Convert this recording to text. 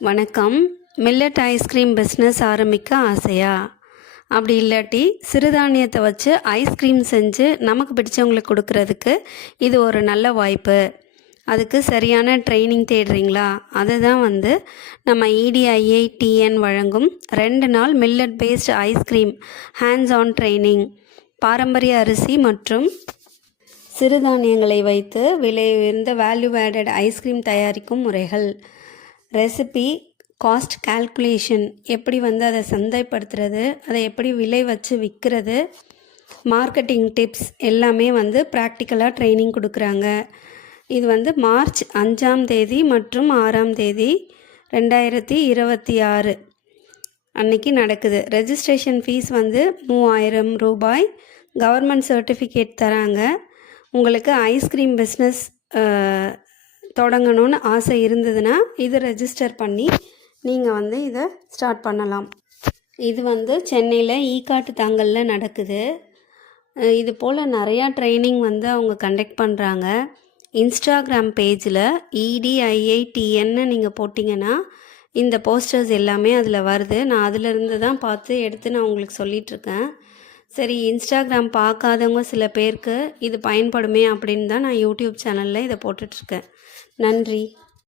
வணக்கம். Millet ice cream business ஆரம்பிக்க ஆசையா? அப்படி இல்லாட்டி சிறுதானியத்தை வச்சு ஐஸ்கிரீம் செஞ்சு நமக்கு பிடிச்சவங்களுக்கு கொடுக்கறதுக்கு இது ஒரு நல்ல வாய்ப்பு. அதுக்கு சரியான ட்ரைனிங் தேடுறீங்களா? அதுதான் நம்ம EDIATN வழங்கும் 2 நாள் millet based ice cream hands on training. பாரம்பரிய அரிசி மற்றும் சிறுதானியங்களை வைத்து விலை உயர்ந்த வேல்யூ ஆடட் ஐஸ்கிரீம் தயாரிக்கும் முறைகள், ரெசிபி, காஸ்ட் கால்குலேஷன், எப்படி அதை சந்தைப்படுத்துறது, அதை எப்படி விலை வச்சு விற்கிறது, மார்க்கெட்டிங் டிப்ஸ் எல்லாமே ப்ராக்டிக்கலாக ட்ரைனிங் கொடுக்குறாங்க. இது மார்ச் 5ஆம் தேதி மற்றும் 6ஆம் தேதி 2026 அன்னைக்கு நடக்குது. ரெஜிஸ்ட்ரேஷன் ஃபீஸ் 3000 ரூபாய். கவர்மெண்ட் சர்டிஃபிகேட் தராங்க. உங்களுக்கு ஐஸ்கிரீம் பிஸ்னஸ் தொடங்கணும்னு ஆசை இருந்ததுன்னா இது ரெஜிஸ்டர் பண்ணி நீங்கள் இதை ஸ்டார்ட் பண்ணலாம். இது சென்னையில் ஈகாட்டு தாங்கலில் நடக்குது. இது போல் நிறையா ட்ரைனிங் அவங்க கண்டக்ட் பண்ணுறாங்க. இன்ஸ்டாகிராம் பேஜில் EDIATN நீங்கள் போட்டிங்கன்னா இந்த போஸ்டர்ஸ் எல்லாமே அதில் வருது. நான் அதிலிருந்து தான் பார்த்து எடுத்து நான் உங்களுக்கு சொல்லிகிட்ருக்கேன். சரி, இன்ஸ்டாகிராம் பார்க்காதவங்க சில பேருக்கு இது பயன்படுமே அப்படின்னு தான் நான் யூடியூப் சேனலில் இதை போட்டுட்ருக்கேன். நன்றி.